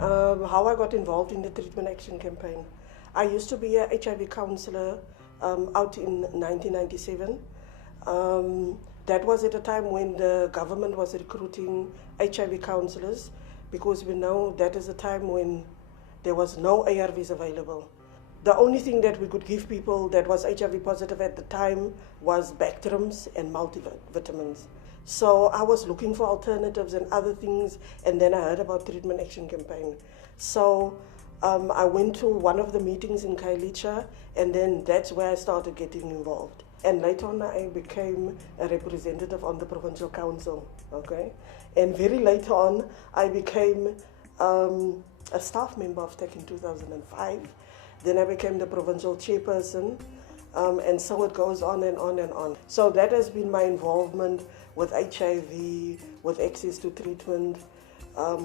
How I got involved in the treatment action campaign. I used to be a HIV counsellor out in 1997. That was at a time when the government was recruiting HIV counsellors, because we know that is a time when there was no ARVs available. The only thing that we could give people that was HIV positive at the time was Bactrums and multivitamins. So I was looking for alternatives and other things, and then I heard about treatment action campaign. So I went to one of the meetings in Khayelitsha, and then that's where I started getting involved. And later on, I became a representative on the provincial council, okay? And very later on, I became a staff member of TEC in 2005. Then I became the provincial chairperson, and so it goes on and on and on. So that has been my involvement with HIV, with access to treatment,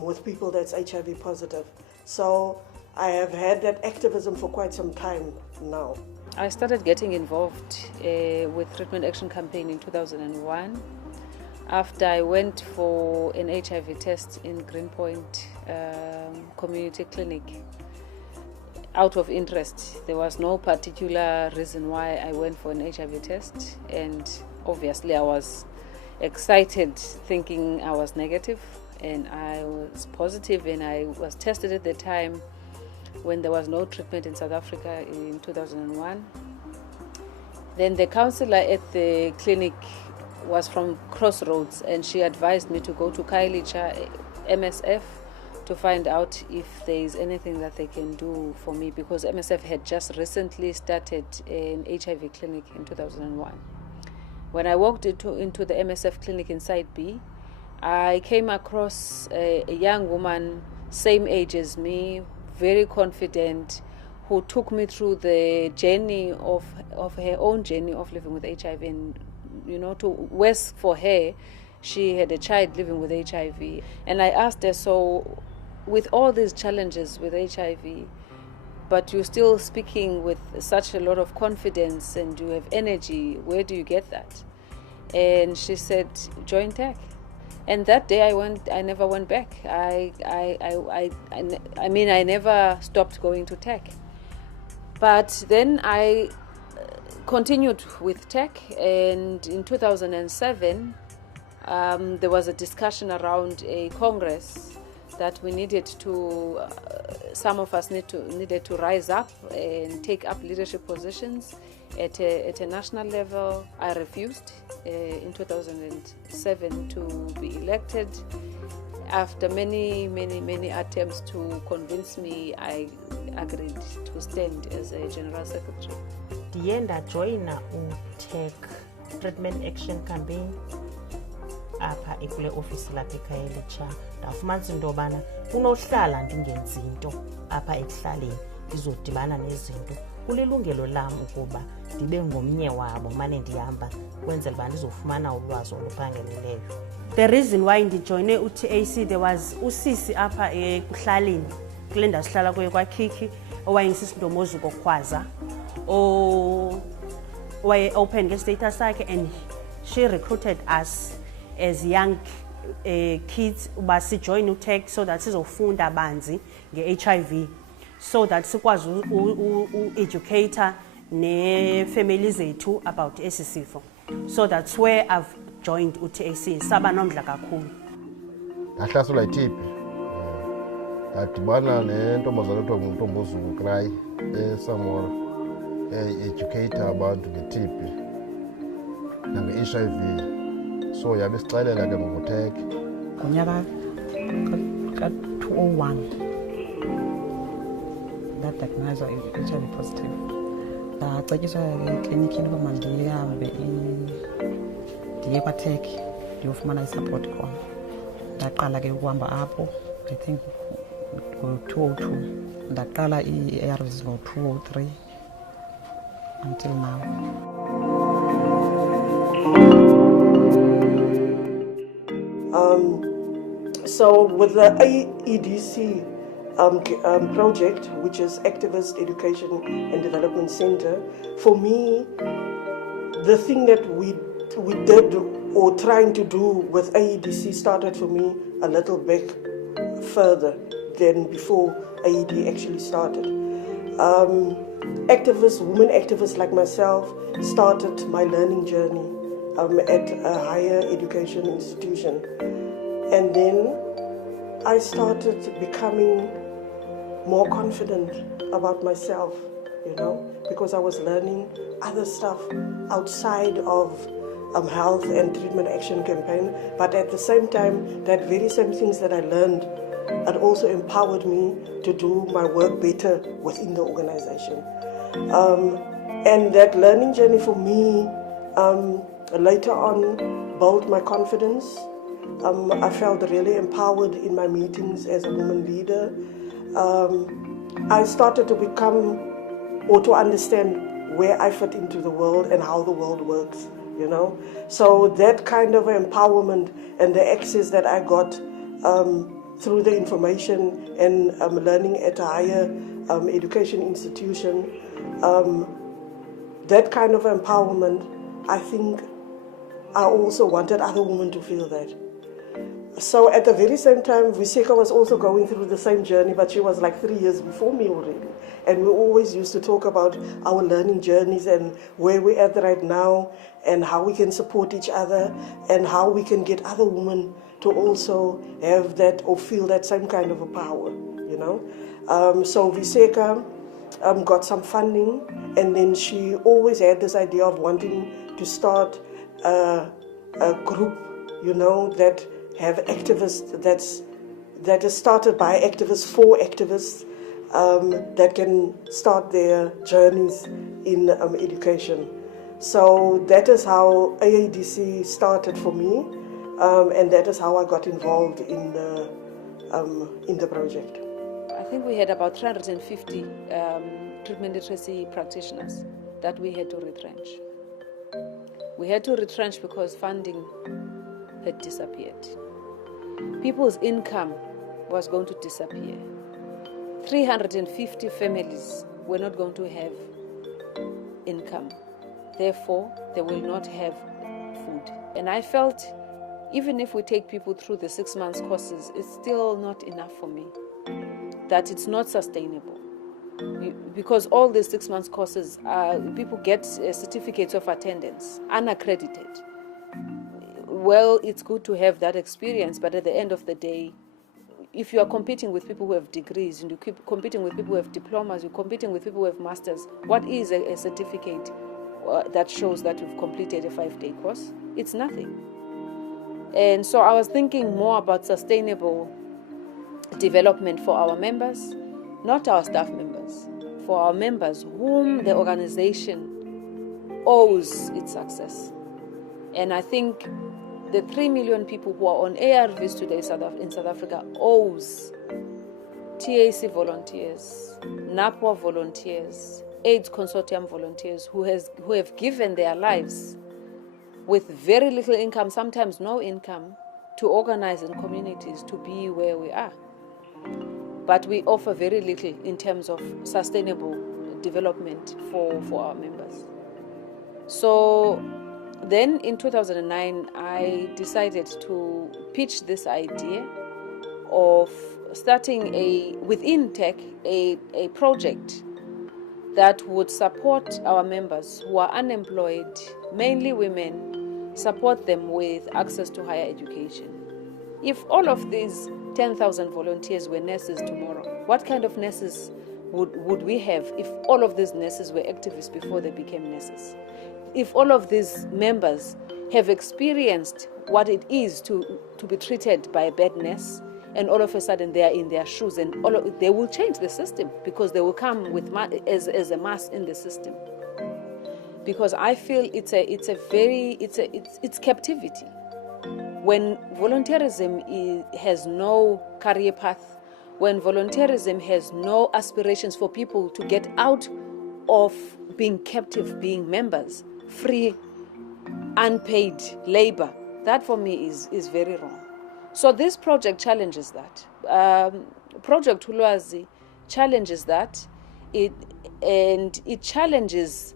with people that's HIV positive. So I have had that activism for quite some time now. I started getting involved with Treatment Action Campaign in 2001 after I went for an HIV test in Greenpoint Community Clinic. Out of interest, there was no particular reason why I went for an HIV test, and obviously I was excited thinking I was negative, and I was positive, and I was tested at the time when there was no treatment in South Africa in 2001. Then the counsellor at the clinic was from Crossroads, and she advised me to go to Khayelitsha MSF to find out if there is anything that they can do for me, because MSF had just recently started an HIV clinic in 2001. When I walked into the MSF clinic in Site B, I came across a young woman, same age as me, very confident, who took me through the journey of her own journey of living with HIV. And, you know, to worse for her, she had a child living with HIV. And I asked her, so with all these challenges with HIV, but you're still speaking with such a lot of confidence and you have energy, where do you get that? And she said, join TEC. And that day I never went back. I never stopped going to TEC. But then I continued with TEC, and in 2007 there was a discussion around a congress that we needed to, some of us needed to rise up and take up leadership positions at a national level. I refused in 2007 to be elected. After many attempts to convince me, I agreed to stand as a general secretary. Ndiye ndajoyina uTEC Treatment Action Campaign apha ekule office lapha eKhayelitsha. Ndafumanisa into yobana kunohlala ndingenzi into apha ekuhlaleni ndizodibana nezinto. Kulilungelo lam ukuba ndibe ngomnye wabo mane ndihamba kwenzela uba ndizofumana ulwazi oluphangeleleyo. The reason why ndijoyine uTAC, there was usisi apha ekuhlaleni kule ndawo sihlala kuyo kwaKhikhi owayengisisintomozi kokhwaza owaye-open nge-status sakhe, and she recruited us as young kids uba sijoyine uTEC so that sizofunda banzi nge-HIV, so that sikwazi u-educator ne-family zethu about esi sifo. So that's where I've joined uTAC. Saba nomdla kakhulu. Ndahlaselwa yi-TB. Ndadibana nentombazana ekuthiwa nguNtombozi Cry eSamora, educator abantu nge-TB nange-HIV. So yabe sixelela ke ngokuTEC. Ngonyaka ka-2001 ndadiagnoswa i-HIV positive. Ndacetyiswa eklinikini uba mandihambe ndiye kwaTEC ndiyofumana i-support khona. Ndaqala ke ukuhamba apho, I think ngo-2002. Ndaqala i-ARVs ngo-2003 until now. So with the AEDC project, which is Activist Education and Development Center, for me, the thing that we did or trying to do with AEDC started for me a little bit further, than before AED actually started. Women activists like myself started my learning journey at a higher education institution. And then I started becoming more confident about myself, because I was learning other stuff outside of health and treatment action campaign. But at the same time, that very same things that I learned, it also empowered me to do my work better within the organization. And that learning journey for me later on built my confidence. I felt really empowered in my meetings as a woman leader. I started to become or to understand where I fit into the world and how the world works, So that kind of empowerment and the access that I got through the information and learning at a higher education institution, that kind of empowerment, I think I also wanted other women to feel that. So at the very same time, Viseka was also going through the same journey, but she was like 3 years before me already. And we always used to talk about our learning journeys and where we're at right now and how we can support each other and how we can get other women to also have that or feel that same kind of a power, So Viseka got some funding, and then she always had this idea of wanting to start a group, that have activists that is started by activists for activists that can start their journeys in education. So that is how AEDC started for me, and that is how I got involved in the project. I think we had about 350 treatment literacy practitioners that we had to retrench. We had to retrench because funding had disappeared. People's income was going to disappear. 350 families were not going to have income. Therefore, they will not have food. And I felt even if we take people through the 6 months courses, it's still not enough for me. That it's not sustainable. Because all these 6 months courses, people get certificates of attendance, unaccredited. Well, it's good to have that experience, but at the end of the day, if you are competing with people who have degrees, and you keep competing with people who have diplomas, you're competing with people who have masters, what is a certificate that shows that you've completed a 5-day course? It's nothing. And so I was thinking more about sustainable development for our members, not our staff members, for our members whom the organization owes its success. And I think the 3 million people who are on ARVs today in South Africa owes TAC volunteers, NAPWA volunteers, AIDS Consortium volunteers who have given their lives with very little income, sometimes no income, to organize in communities to be where we are. But we offer very little in terms of sustainable development for our members. So then in 2009, I decided to pitch this idea of starting within tech, a project that would support our members who are unemployed, mainly women, support them with access to higher education. If all of these 10,000 volunteers were nurses tomorrow, what kind of nurses would we have if all of these nurses were activists before they became nurses? If all of these members have experienced what it is to be treated by a bad nurse, and all of a sudden they are in their shoes, and they will change the system because they will come with as a mass in the system. Because I feel it's captivity. When volunteerism has no career path, when volunteerism has no aspirations for people to get out of being captive, being members, free, unpaid labor, that for me is very wrong. So this project challenges that. Project Ulwazi challenges that, and it challenges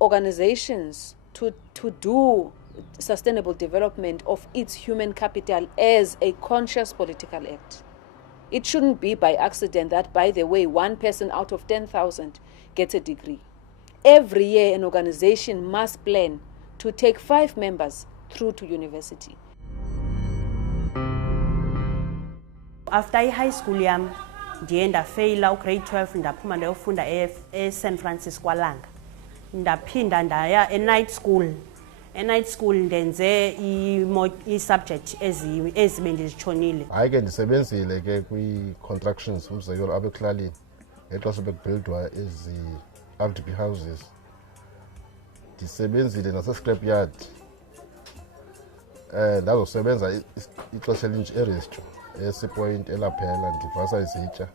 organizations to do sustainable development of its human capital as a conscious political act. It shouldn't be by accident that, by the way, one person out of 10,000 gets a degree. Every year, an organization must plan to take 5 members through to university. After high school yam ndiye ndafeyila grade 12 ndaphuma ndayofunda San Francisco kwalanga. Ndaphinda ndaya night school. Night school ndenze i-subject ezibe ndizitshonile. Hayi ke ndisebenzile ke kwi-constructions umzekelo apha ekuhlaleni ngexesha bekubuildwa ezi-RDP houses. Ndisebenzile nase-scrap yard. Ndazosebenza ixesha elinje eRestro eSeaPoint elaphela ndivasa izitya.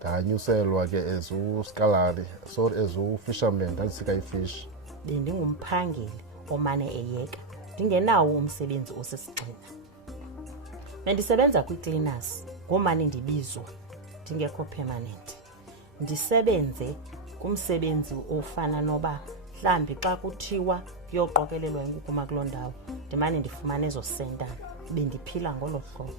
Ndanyuselwa ke as uskalari, sorry, as ufisherman, ndandisika ifish. Bendingumphangeli omane eyeka, ndingenawo umsebenzi osisigxina. Bendisebenza kwi-cleaners ngomane ndibizwa, ndingekho permanent. Ndisebenze kumsebenzi ofana noba mhlambi xa kuthiwa kuyoqokelelwa inkukuma kuloo ndawo, ndimane ndifumana ezo sentana, bendiphila ngolo hlobo.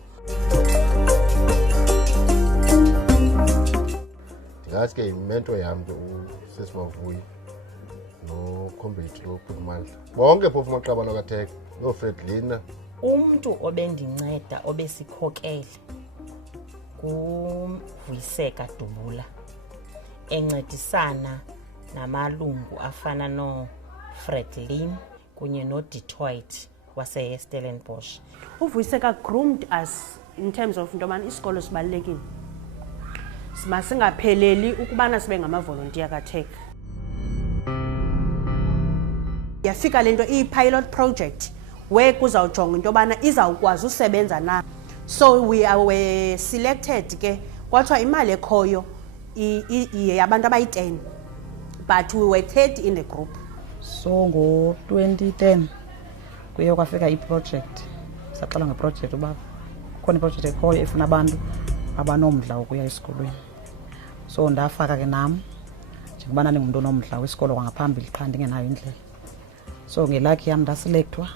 Ndingathi ke imento yam ke uSisimavuyo no-comrade loPhuthumandla. Bonke phofu amaqabane kaThek, noFredlina. Umntu obendinceda obesikhokele nguVuyiseka Dubula, encedisana namalungu afana noFredlin kunye noDetroit wase-Stellenbosch. UVuyiseka groomed us in terms of ntomani isikolo sibalulekile. Masingapheleli ukubana sibe ngamavolontiya kaThek. Yafika lento i-pilot project where kuzawujonga into yobana izawukwazi usebenza na. So we were selected ke kwathiwa imali ekhoyo yabantu abayi-10 but we were 30 in the group. So ngo-2010 kuye kwafika iproject, saqala ngeproject uba khona iproject ekhoyo efuna abantu abanomdla wokuya esikolweni. So ndafaka ke nam njengobana ndingumntu onomdla wesikolo kwangaphambili qha ndingenayo indlela. So ngelakhi yam ndaselekthwa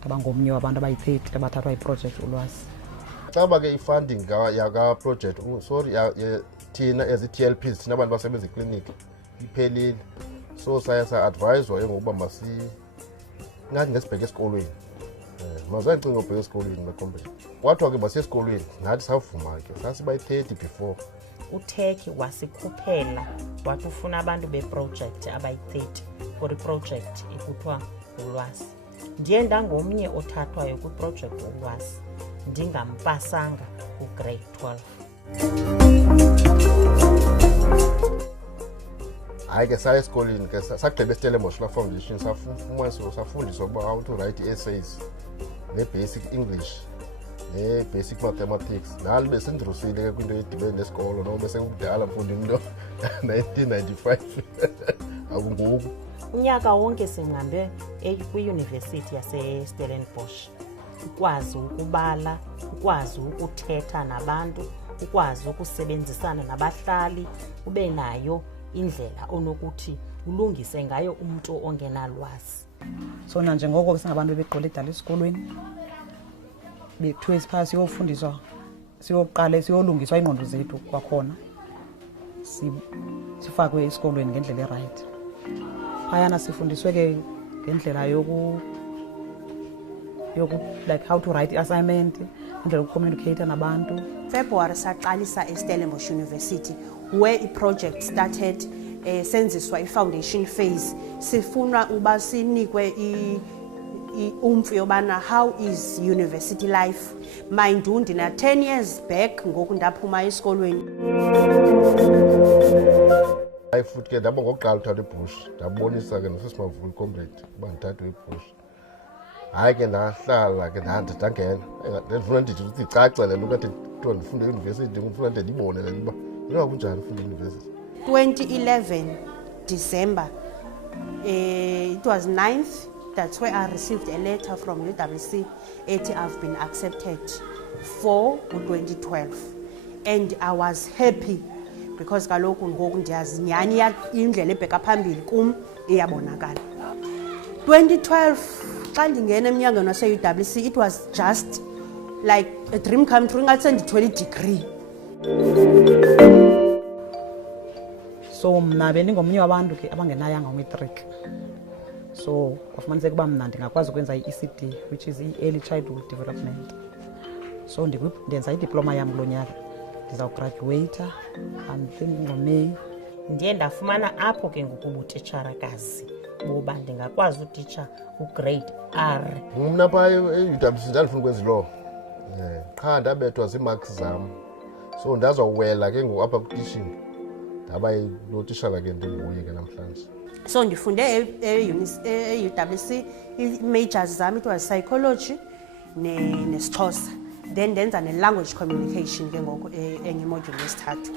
ndaba ngomnye wabantu abayi-30 abathathwa iproject Ulwazi. Xaba ke i-funding yaka-project, sorry, thina as i-TLPs, thina abantu basebenza ekliniki, iphelile. So saye sa-adviswa ke ngokuba ngathi ngesibheke esikolweni. Mazandicinga ubheke esikolweni bekompetha. Kwathiwa ke masiye esikolweni, nathi savuma ke, sasibayi-30 before. UTheki wasikhuphela wathi ufuna abantu beproject abayi-30 for iproject ekuthiwa Ulwazi. Ndiye ndangomnye othathwayo kwiproject Ulwazi, ndingampasanga ugrade 12. Hayi ke saya esikolweni ke sagqiba eStellenbosch Foundation, safundiswa ukuba how to write essays, ne-basic English, ne-basic mathematics. Nalo besindrusile ke kwinto edibene nesikolo, noma besengudala mfundi into 1995 akungoku. Unyaka wonke singambe kwiYunivesithi yaseStellenbosch, ukwazi ukubala, ukwazi ukuthetha nabantu, ukwazi ukusebenzisana nabahlali, ube nayo indlela onokuthi ulungise ngayo umuntu ongenalwazi. So nanjengoko singabantu beqola idala esikolweni, bethiwe siphaa siyofundiswa, siyoqala siyolungiswa ingqondo zethu kwakhona, sifakwe esikolweni ngendlela eright. Phayana sifundiswe ke ngendlela like how to write assignment, indlela yokucommunicate nabantu. February saqalisa eStellenbosch University where i-project started, senziswa i-foundation phase. Sifuna uba sinikwe umfu yobana how is university life. Mind you, ndina 10 years back ngoku ndaphuma esikolweni. Hayi futhi ke ndaba ngokuqala uthatha ibush, ndabonisa ke noSisimavuyo comrade uba ndithathe ibush. Hayi ke ndahlala ke ndangena, ndifuna ndithi cacele lo kade kuthiwa ndifunde euniversity, ngifuna ndibone le nto uba kunjani ufunda euniversity. 2011 December, it was 9th, that's where I received a letter from UWC ethi I've been accepted for 2012, and I was happy because kaloku ngoku ndiyazi nyani indlela ebheka phambili kum iyabonakala. 2012 xa ndingena emnyangweni wase-UWC, it was just like a dream come true ngathi sendithole i-degree. So mna bendingomnye wabantu ke abangenayanga umatric. So kwafumaniseka ukuba mna ndingakwazi ukwenza i-ECD, which is i-Early Childhood Development. So ndenza idiploma yam kulo nyaka, ndizawugraduata ngoMeyi. Ndiye ndafumana apho ke ngoku ubutitsharakazi boba ndingakwazi utitsha ugrade R. Mna phaa e-UWC ndandifuna ukwenza ilaw. Qha ndabethwa ziimarks zam. So ndazawuwela ke ngoku apha kutishini. Ndaba yilotishara ke ndinguye ke namhlanje. So ndifunde e-UWC i-majors zami, it was psychology nesixhosa. Then ndenza ne-language communication ke ngoku enye module yesithathu.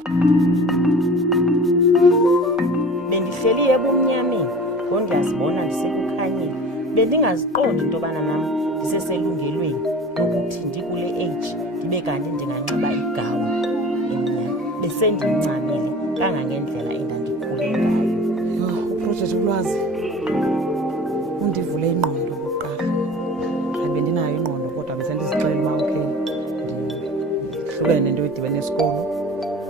Bendihleli ebumnyameni ngondiyazibona ndisekukhanyeni. Bendingaziqondi into yobana nam ndiseselungelweni lokuthi ndikule age ndibe kanti ndinganxiba igawuni emnyama. Besendincamile kangangendlela endandikhule ngayo. Uprojekthi Ulwazi undivule ingqondo okokuqala. Bendinayo ingqondo kodwa besendizixelela uba okay ndihlukene nento edibene esikolo,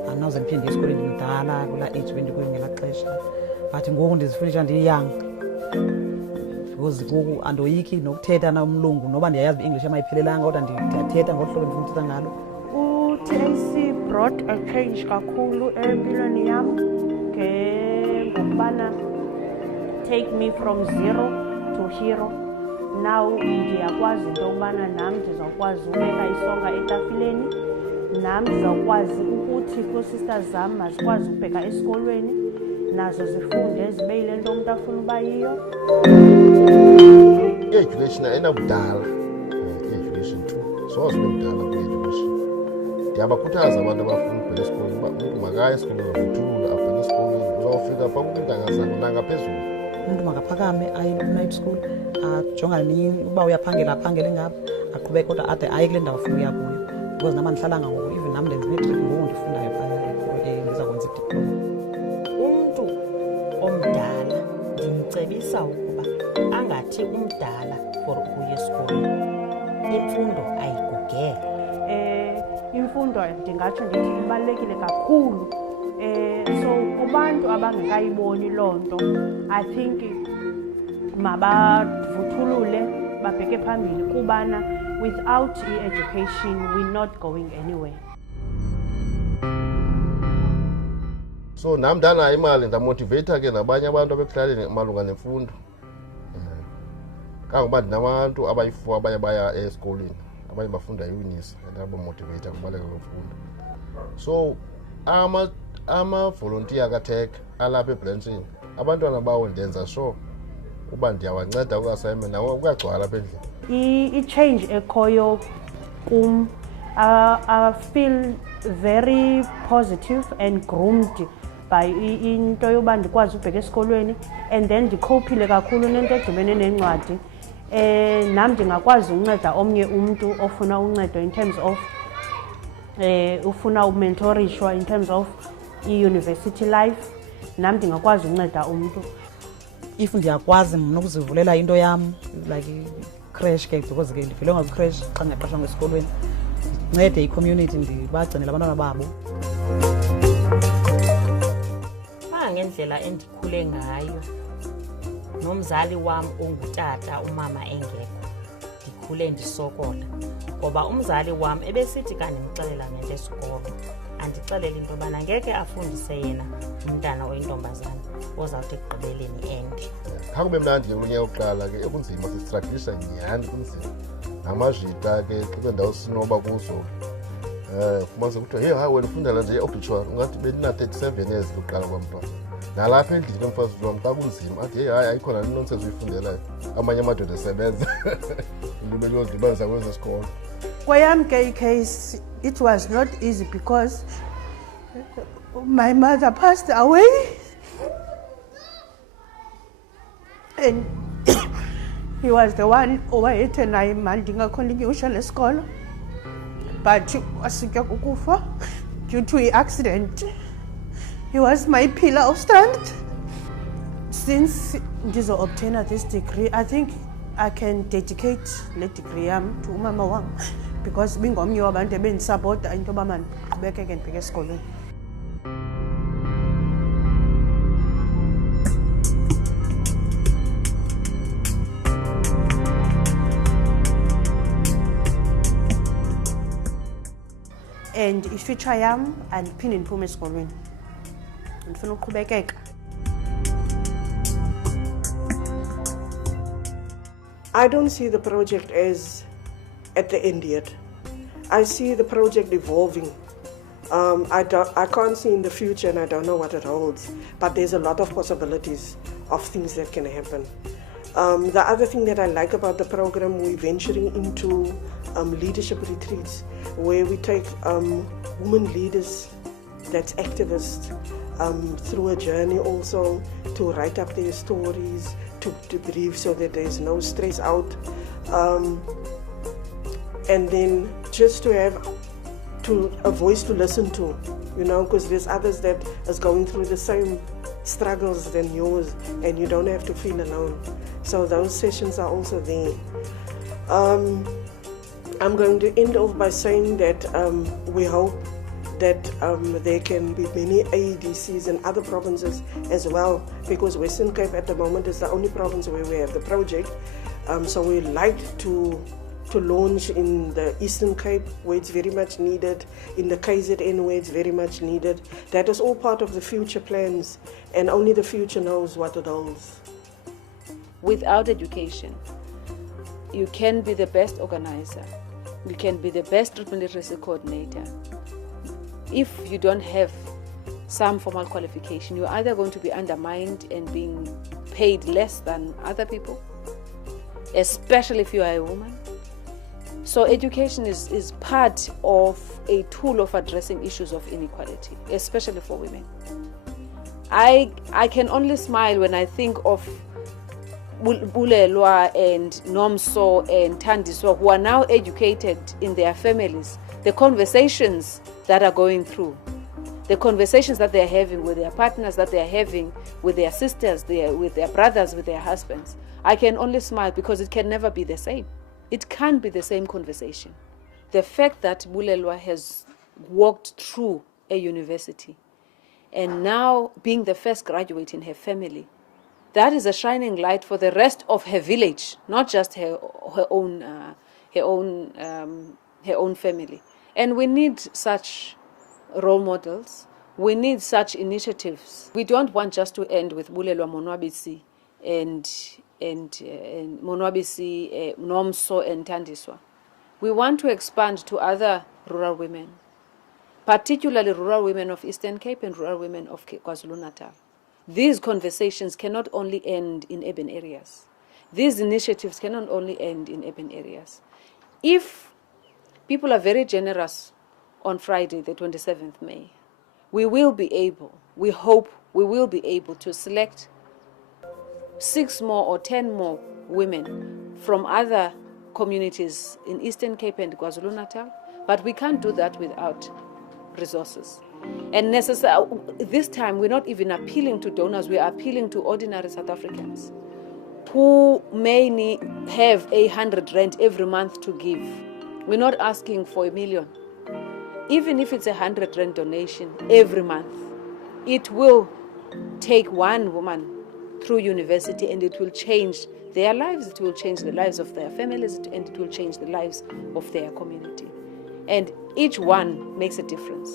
andinawuze ndiphinde esikolweni ndimdala kulaa age bendikuyo ngelaa xesha. But ngoku ndizifilisha ndiyi-young because ngoku andoyiki nokuthetha nomlungu noba ndiyayazi i-English emayiphelelanga kodwa ndiyathetha ngohlobo endifuna uthetha ngalo. U-TAC brought a change kakhulu empilweni yam ngokubana take me from zero to hero. Now ndiyakwazi into yokubana nam ndizawukwazi ubeka isonka etafileni, nam ndizawukwazi ukuthi koo-sisters zam mazikwazi ukubheka esikolweni, nazo zifunde zibe yile nto umntu afuna uba yiyo. I-education ayinabudala, i-education too. So zibe mdala kwi-education. Ndiyabakhuthaza abantu abafuna ukubheka esikolweni uba umntu makaye esikolweni ngokuthula abheke esikolweni. Uzawufika phaa kwiintanga zakho nangaphezulu. Umntu makaphakame aye ku-night school, ajongane uba uyaphangela aphangele ngapha, aqhubeke kodwa ade aye kule ndawo afuna uya kuyo. Because nam andihlalanga ngoku, even nam ndenza imatric ngoku ndifundayo phaya ndiza kwenza idiploma. Umntu omdala ndimcebisa ukuba angathi umdala for ukuya esikolweni. Imfundo ayigugele. Imfundo ndingatsho ndithi ibalulekile kakhulu. So kubantu abangekayiboni loo nto, I think mabavuthulule babheke phambili kubana without education we're not going anywhere. So nam ndanayo imali ndamotiveyitha ke nabanye abantu abekuhlaleni malunga nemfundo. Kangokuba ndinabantu abayi-4 abaye baya esikolweni, abanye bafunda eUNISA ndabamotiveyitha kubaleka kwemfundo. So ama-volunteer kaTech alapha ebranchini, abantwana bawo ndenza sure uba ndiyawanceda ku-assignment nawo kuyagcwala apha endlini. I-change ekhoyo kum, I feel very positive and groomed by into yoba ndikwazi ubheka esikolweni, and then ndikhophile kakhulu nento edibene nencwadi. Nam ndingakwazi unceda omnye umntu ofuna uncedo in terms of ufuna umentorishwa in terms of i-university life. Nam ndingakwazi unceda umntu. If ndiyakwazi mna ukuzivulela into yam like i-crash ke, because ke ndivele ngakwi-crash xa ndingaqashwanga esikolweni, ndincede i-community ndibagcinele abantwana babo. Ngendlela endikhule ngayo nomzali wam ongutata, umama engekho, ndikhule ndisokola ngoba umzali wam ebesithi kandimxelela ngento esikolo andixelele into yobana ngeke afundise yena umntana oyintombazana ozawuthi ekugqibeleni ende. Kha kube mnandi ke kulo nyaka wokuqala ke ekunzima sistruglisha nyhani kunzima namazhita ke kwiindawo sinoba kuzo. Fumanise kuthiwa hey hayi wena ufundela nje i-obituary ungathi bendina-37 years lokuqala kwamntwana. Nalapha endlini komfazi wam xa kunzima athi hey hayi ayikhona nonsense uyifundelayo, amanye amadoda esebenza into bekuyozidibanisa kwezo sikolo. Kweyam ke icase, it was not easy because my mother passed away and he was the one owayethi naye mani ndingakhondinyusha lesikolo, but wasutywa kukufa due to an accident. He was my pillar of strength. Since ndizo-obtaina this degree, I think I can dedicate the degree to umama wam, because bingomnye wabantu ebendisapota into yoba mandiqhubekeke ndibheke esikolweni. And ifuture yam andiphinde ndiphume esikolweni, ndifuna uqhubekeka. I don't see the project as at the end yet. I see the project evolving. I can't see in the future, and I don't know what it holds, but there's a lot of possibilities of things that can happen. The other thing that I like about the program, we're venturing into leadership retreats, where we take women leaders, that's activists, through a journey also to write up their stories, to debrief so that there's no stress out, and then just to have a voice to listen to, you know, because there's others that is going through the same struggles than yours, and you don't have to feel alone. So those sessions are also there. I'm going to end off by saying that we hope that there can be many AEDCs in other provinces as well, because Western Cape at the moment is the only province where we have the project. So we like to launch in the Eastern Cape, where it's very much needed, in the KZN, where it's very much needed. That is all part of the future plans, and only the future knows what it holds. Without education, you can be the best organizer, you can be the best treatment literacy coordinator. If you don't have some formal qualification, you're either going to be undermined and being paid less than other people, especially if you are a woman. So education is part of a tool of addressing issues of inequality, especially for women. I can only smile when I think of Bulelwa and Nomso and Tandiswa, who are now educated in their families, the conversations that are going through, the conversations that they're having with their partners, that they're having with their sisters, with their brothers, with their husbands. I can only smile because it can never be the same. It can't be the same conversation. The fact that Bulelwa has walked through a university and now being the first graduate in her family, that is a shining light for the rest of her village, not just her own family. And we need such role models. We need such initiatives. We don't want just to end with Bulelwa Monwabisi and Monwabisi, Nomso and Tandiswa. We want to expand to other rural women, particularly rural women of Eastern Cape and rural women of KwaZulu-Natal. These conversations cannot only end in urban areas. These initiatives cannot only end in urban areas. If people are very generous on Friday, the 27th May, we hope we will be able to select 6 more or 10 more women from other communities in Eastern Cape and KwaZulu-Natal, but we can't do that without resources. And this time we're not even appealing to donors, we are appealing to ordinary South Africans who may have 100 rand every month to give. We're not asking for 1 million. Even if it's 100 rand donation every month, it will take one woman through university, and it will change their lives, it will change the lives of their families, and it will change the lives of their community. And each one makes a difference.